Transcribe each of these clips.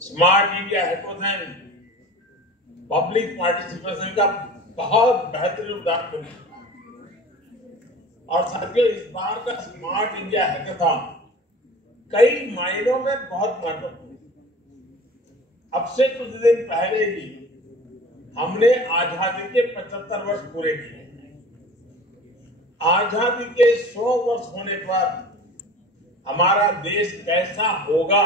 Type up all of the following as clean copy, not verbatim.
Smart India hackathon public participation का बहुत बेहतरीन उदाहरण है। और साथियों, इस बार का स्मार्ट इंडिया हैकाथन कई मायनों में बहुत महत्वपूर्ण है। अब से कुछ दिन पहले ही हमने आजादी के 75 वर्ष पूरे किए। आजादी के 100 वर्ष होने पर हमारा देश कैसा होगा,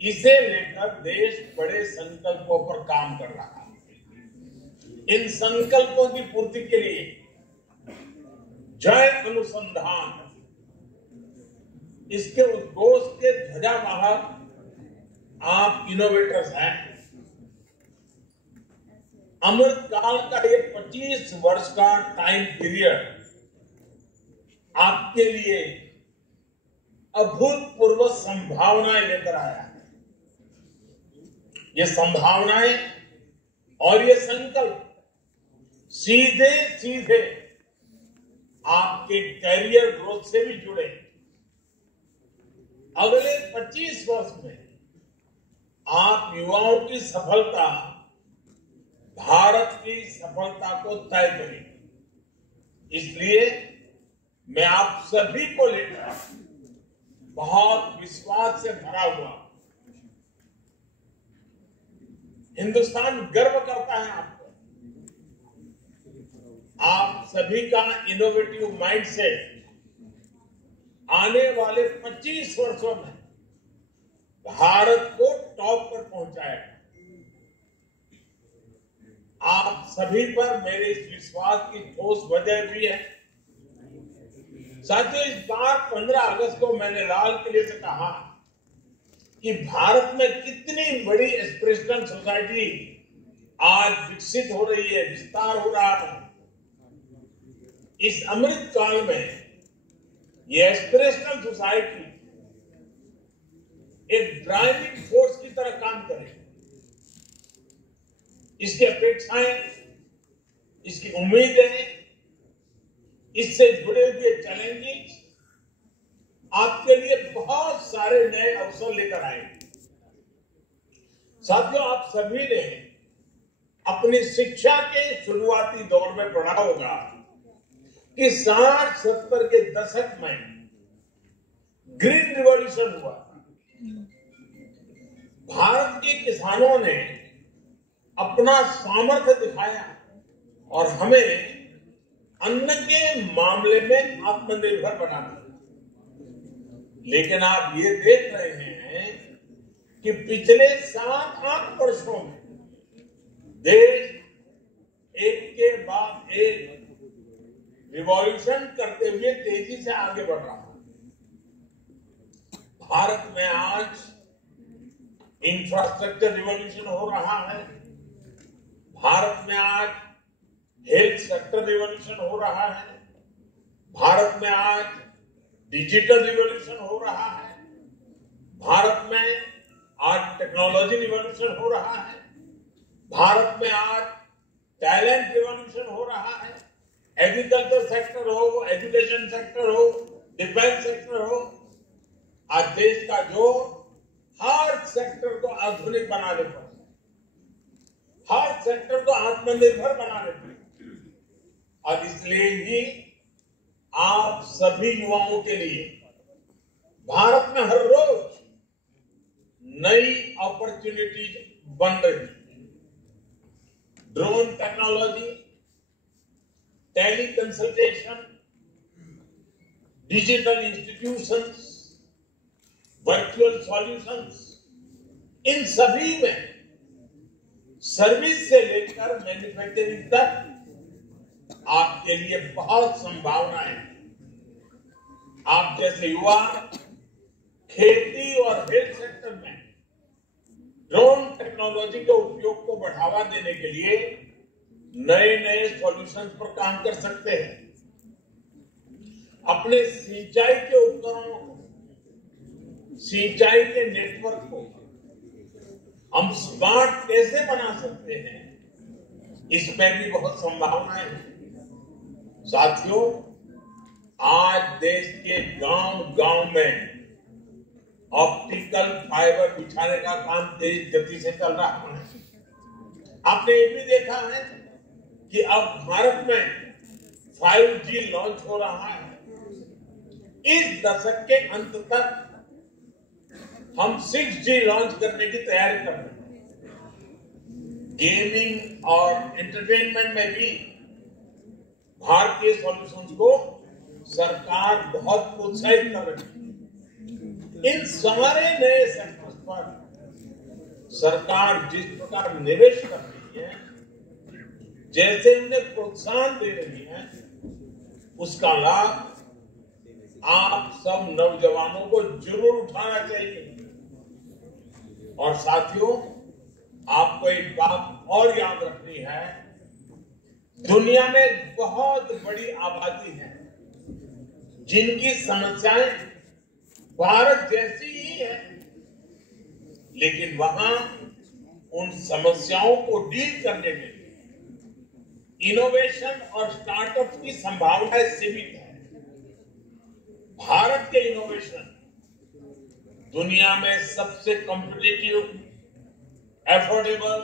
इसे लेकर देश बड़े संकल्पों पर काम कर रहा है। इन संकल्पों की पूर्ति के लिए जय अनुसंधान, इसके उद्घोष के ध्वजावाहक आप इनोवेटर्स हैं। अमृत काल का ये 25 वर्ष का टाइम पीरियड आपके लिए अभूतपूर्व संभावनाएं लेकर आया है। ये संभावनाएं और ये संकल्प सीधे सीधे आपके कैरियर ग्रोथ से भी जुड़े। अगले 25 वर्ष में आप युवाओं की सफलता भारत की सफलता को तय करेगी। इसलिए मैं आप सभी को लेकर बहुत विश्वास से भरा हुआ, हिंदुस्तान गर्व करता है आपको। आप सभी का इनोवेटिव माइंडसेट आने वाले 25 वर्षों में भारत को टॉप पर पहुंचाएगा। आप सभी पर मेरे इस विश्वास की ठोस वजह भी है। साथियों, इस बार 15 अगस्त को मैंने लाल किले से कहा कि भारत में कितनी बड़ी एस्पिरेशनल सोसाइटी आज विकसित हो रही है, विस्तार हो रहा है। इस अमृत काल में ये एस्पिरेशनल सोसाइटी एक ड्राइविंग फोर्स की तरह काम करे। इसकी अपेक्षाएं, इसकी उम्मीदें, इससे जुड़े हुए चैलेंजेस आपके लिए बहुत सारे नए अवसर लेकर आएंगे। साथियों, आप सभी ने अपनी शिक्षा के शुरुआती दौर में पढ़ा होगा कि 60-70 के दशक में ग्रीन रिवॉल्यूशन हुआ। भारत के किसानों ने अपना सामर्थ्य दिखाया और हमें अन्न के मामले में आत्मनिर्भर बना दिया। लेकिन आप ये देख रहे हैं कि पिछले 7-8 वर्षों में देश एक के बाद एक रिवॉल्यूशन करते हुए तेजी से आगे बढ़ रहा है। भारत में आज इंफ्रास्ट्रक्चर रिवॉल्यूशन हो रहा है। भारत में आज हेल्थ सेक्टर रिवॉल्यूशन हो रहा है। भारत में आज डिजिटल रिवॉल्यूशन हो रहा है। भारत में आज टेक्नोलॉजी रिवॉल्यूशन हो रहा है। भारत में आज टैलेंट रिवॉल्यूशन हो रहा है। एग्रीकल्चर सेक्टर हो, एजुकेशन सेक्टर हो, डिफेंस सेक्टर हो, आज देश का जोर हर सेक्टर को आधुनिक बनाने पर, हर सेक्टर को आत्मनिर्भर बनाने पर। और इसलिए ही आप सभी युवाओं के लिए भारत में हर रोज नई अपॉर्चुनिटीज बन रही है। Drone technology, tele consultation, digital institutions, virtual solutions, इन सभी में सर्विस से लेकर मैन्युफैक्चरिंग तक आपके लिए बहुत संभावनाएं हैं। आप जैसे युवा खेती और हेल्थ सेक्टर में ड्रोन टेक्नोलॉजी के उपयोग को बढ़ावा देने के लिए नए नए सॉल्यूशंस पर काम कर सकते हैं। अपने सिंचाई के उपकरणों को, सिंचाई के नेटवर्क को हम स्मार्ट कैसे बना सकते हैं, इसमें भी बहुत संभावनाएं हैं। साथियों, आज देश के गांव-गांव में ऑप्टिकल फाइबर बिछाने का काम तेज गति से चल रहा है। आपने ये भी देखा है कि अब भारत में 5G लॉन्च हो रहा है। इस दशक के अंत तक हम 6G लॉन्च करने की तैयारी कर रहे हैं। गेमिंग और एंटरटेनमेंट में भी भारतीय सॉल्यूशंस को सरकार बहुत प्रोत्साहित कर रही है। इन सारे नए सेक्टर्स पर सरकार जिस प्रकार निवेश कर रही है, जैसे उन्हें प्रोत्साहन दे रही है, उसका लाभ आप सब नौजवानों को जरूर उठाना चाहिए। और साथियों, आपको एक बात और याद रखनी है, दुनिया में बहुत बड़ी आबादी है जिनकी समस्याएं भारत जैसी ही है, लेकिन वहां उन समस्याओं को डील करने के लिए इनोवेशन और स्टार्टअप की संभावनाएं सीमित है। भारत के इनोवेशन दुनिया में सबसे कॉम्पिटिटिव, एफोर्डेबल,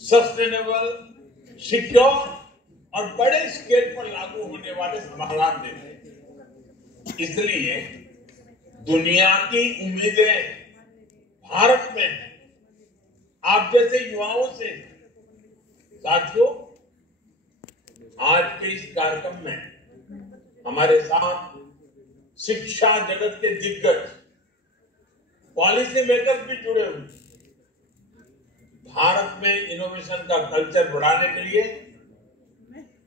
सस्टेनेबल, सिक्योर और बड़े स्केल पर लागू होने वाले समाधान देते हैं। इसलिए दुनिया की उम्मीदें भारत में हैं, आप जैसे युवाओं से। साथियों, आज के इस कार्यक्रम में हमारे साथ शिक्षा जगत के दिग्गज पॉलिसी मेकर्स भी जुड़े हुए। भारत में इनोवेशन का कल्चर बढ़ाने के लिए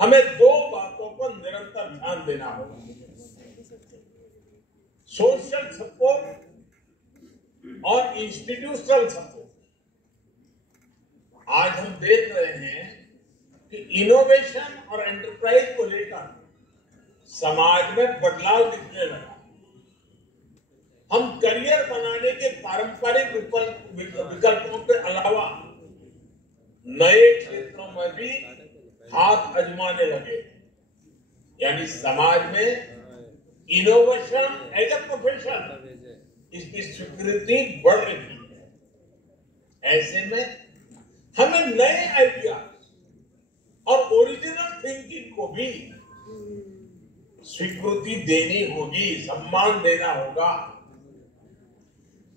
हमें दो बातों पर निरंतर ध्यान देना होगा: सोशल सपोर्ट और इंस्टीट्यूशनल सपोर्ट। आज हम देख रहे हैं कि इनोवेशन और एंटरप्राइज को लेकर समाज में बदलाव दिखने लगा। हम करियर बनाने के पारंपरिक विकल्पों के अलावा नए क्षेत्रों में भी हाथ आजमाने लगे। यानी समाज में इनोवेशन एज ए प्रोफेशन, इसकी स्वीकृति बढ़ रही है। ऐसे में हमें नए आइडियाज और ओरिजिनल थिंकिंग को भी स्वीकृति देनी होगी, सम्मान देना होगा।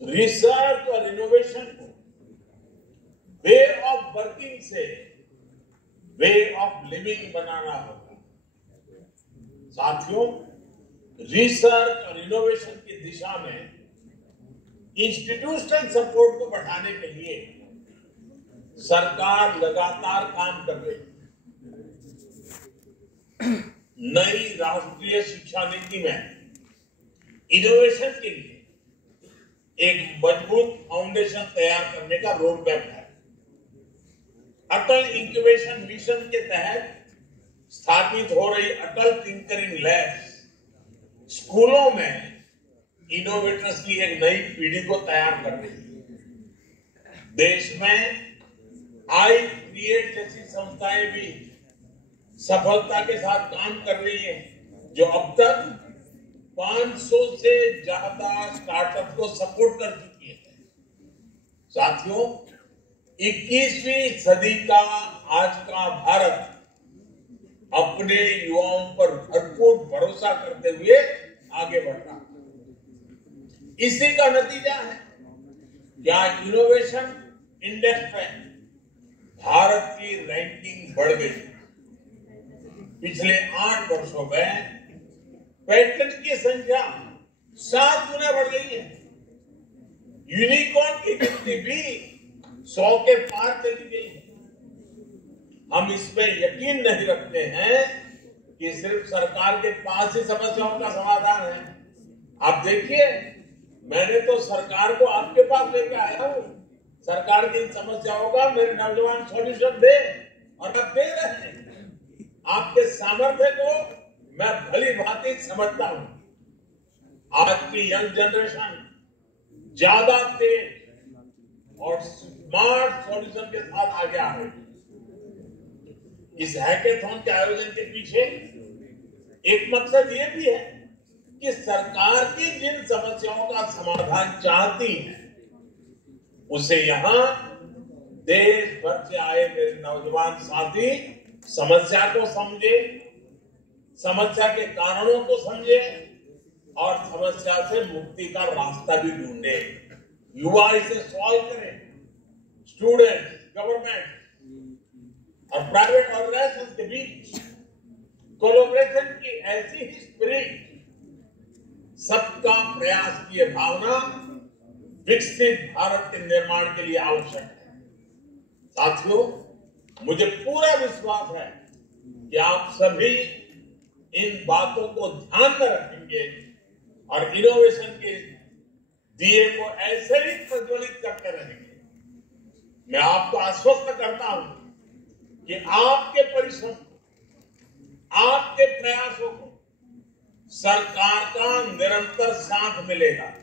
रिसर्च और इनोवेशन को वे ऑफ वर्किंग से वे ऑफ लिविंग बनाना होगा। साथियों, रिसर्च और इनोवेशन की दिशा में इंस्टीट्यूशनल सपोर्ट को बढ़ाने के लिए सरकार लगातार काम कर रही है। नई राष्ट्रीय शिक्षा नीति में इनोवेशन के लिए एक मजबूत फाउंडेशन तैयार करने का रोड मैप है। अटल इंक्यूबेशन मिशन के तहत स्थापित हो रही अटल टिंकरिंग लैब्स स्कूलों में इनोवेटर्स की एक नई पीढ़ी को तैयार कर रही है। देश में आई क्रिएट जैसी संस्थाएं भी सफलता के साथ काम कर रही है, जो अब तक 500 से ज्यादा स्टार्टअप को सपोर्ट कर चुकी है। साथियों, 21वीं सदी का आज का भारत अपने युवाओं पर भरपूर भरोसा करते हुए आगे बढ़ रहा है। इसी का नतीजा है कि आज इनोवेशन इंडेक्स में भारत की रैंकिंग बढ़ गई। पिछले 8 वर्षों में पेटेंट की संख्या 7 गुना बढ़ गई है। यूनिकॉर्न की गिनती भी 100 के पार चली गई है। हम इसमें यकीन नहीं रखते हैं कि सिर्फ सरकार के पास ही समस्याओं का समाधान है। आप देखिए, मैंने तो सरकार को आपके पास लेके आया हूं। सरकार की इन समस्याओं का मेरे नौजवान सॉल्यूशन दे, और अब दे रहे हैं। आपके सामर्थ्य को मैं भली भांति समझता हूं। आज की यंग जनरेशन ज्यादा तेज और स्मार्ट सॉल्यूशन के साथ आगे आ रही है। इस हैकेथॉन के आयोजन के पीछे एक मकसद ये भी है कि सरकार की जिन समस्याओं का समाधान चाहती है उसे यहां देश भर से आए मेरे नौजवान साथी समस्या को समझे, समस्या के कारणों को समझे और समस्या से मुक्ति का रास्ता भी ढूंढे। युवा इसे सॉल्व करें, स्टूडेंट, गवर्नमेंट और प्राइवेट ऑर्गेनाइजेशन के बीच कोलैबोरेशन की ऐसी ही स्पिरिट, सबका प्रयास की भावना विकसित भारत के निर्माण के लिए आवश्यक है। साथियों, मुझे पूरा विश्वास है कि आप सभी इन बातों को ध्यान में रखेंगे और इनोवेशन के दिए को ऐसे ही प्रज्वलित करते रहेंगे। मैं आपको आश्वस्त करता हूं कि आपके परिश्रम, आपके प्रयासों को सरकार का निरंतर साथ मिलेगा।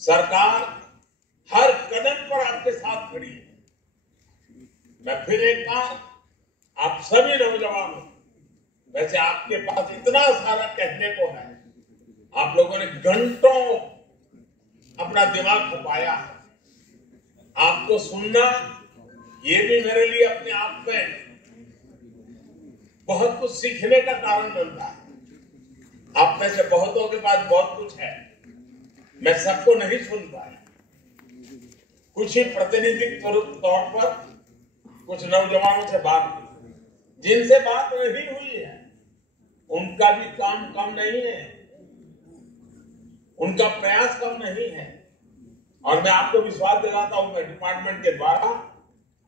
सरकार हर कदम पर आपके साथ खड़ी है। मैं फिर एक बार आप सभी नौजवानों, वैसे आपके पास इतना सारा कहने को है, आप लोगों ने घंटों अपना दिमाग खपाया है। आपको सुनना ये भी मेरे लिए अपने आप में बहुत कुछ सीखने का कारण बनता है। आप में से बहुतों के पास बहुत कुछ है, मैं सबको नहीं सुन पाया। कुछ ही प्रतिनिधित्व तौर पर कुछ नौजवानों से बात की, जिनसे बात नहीं हुई है उनका भी काम कम नहीं है, उनका प्रयास कम नहीं है और मैं आपको विश्वास दिलाता हूं, मैं डिपार्टमेंट के द्वारा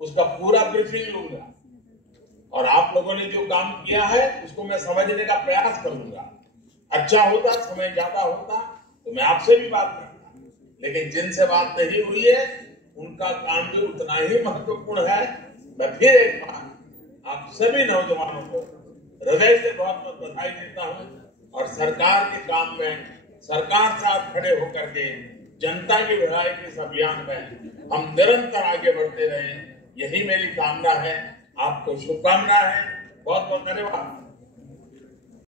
उसका पूरा ब्रीफिंग लूंगा और आप लोगों ने जो काम किया है उसको मैं समझने का प्रयास करूंगा। अच्छा होता, समय ज्यादा होता तो मैं आपसे भी बात करता, लेकिन जिनसे बात नहीं हुई है उनका काम भी उतना ही महत्वपूर्ण है। मैं फिर एक बार आप सभी नौजवानों को हृदय से बहुत बहुत बधाई देता हूं और सरकार के काम में सरकार साथ खड़े होकर के जनता की भलाई के इस अभियान में हम निरंतर आगे बढ़ते रहे, यही मेरी कामना है। आपको शुभकामना है। बहुत बहुत धन्यवाद।